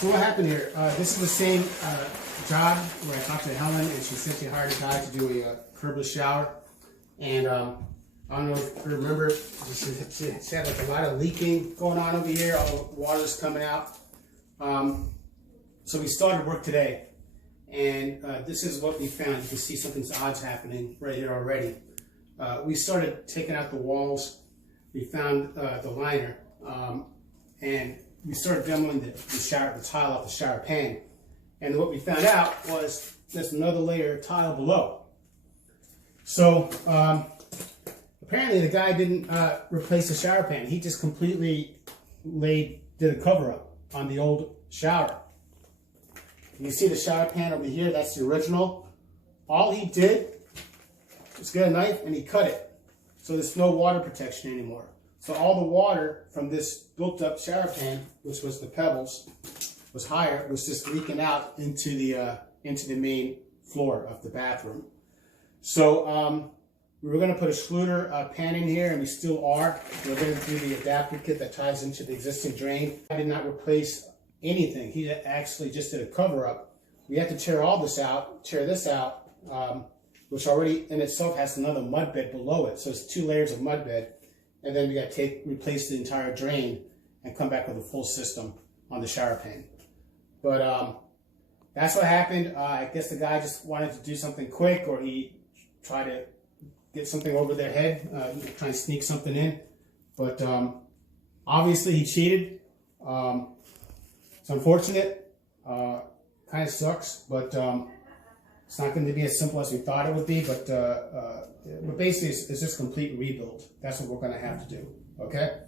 So what happened here? This is the same job where I talked to Helen, and she said she hired a guy to do a curbless shower. And I don't know if you remember, she had like a lot of leaking going on over here. All the water's coming out. So we started work today, and this is what we found. You can see something's odd's happening right here already. We started taking out the walls. We found the liner, and we started demoing the tile off the shower pan. And what we found out was there's another layer of tile below. So apparently the guy didn't replace the shower pan. He just completely did a cover up on the old shower. You see the shower pan over here, that's the original. All he did was get a knife and he cut it. So there's no water protection anymore. So all the water from this built up shower pan, which was the pebbles, was higher, was just leaking out into the main floor of the bathroom. So we were going to put a Schluter pan in here, and we still are. We're going to do the adapter kit that ties into the existing drain. I did not replace anything. He actually just did a cover up. We had to tear all this out, tear this out, which already in itself has another mud bed below it. So it's 2 layers of mud bed. And then we got to replace the entire drain and come back with a full system on the shower pan. But that's what happened. I guess the guy just wanted to do something quick, or he tried to get something over their head, try and sneak something in. But obviously he cheated. It's unfortunate. Kind of sucks, but it's not going to be as simple as we thought it would be. But basically, it's just complete rebuild. That's what we're going to have to do. Okay.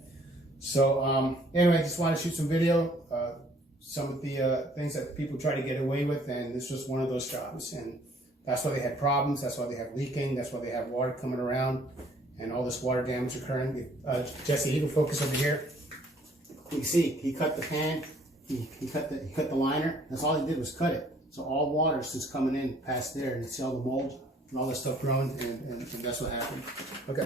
So anyway, just want to shoot some video. Some of the things that people try to get away with, and this was one of those jobs. And that's why they had problems. That's why they have leaking. That's why they have water coming around, and all this water damage occurring. Jesse, you can focus over here. You can see he cut the pan. He cut the liner. That's all he did was cut it. So all water is just coming in past there, and you see all the mold and all that stuff growing, and that's what happened. Okay.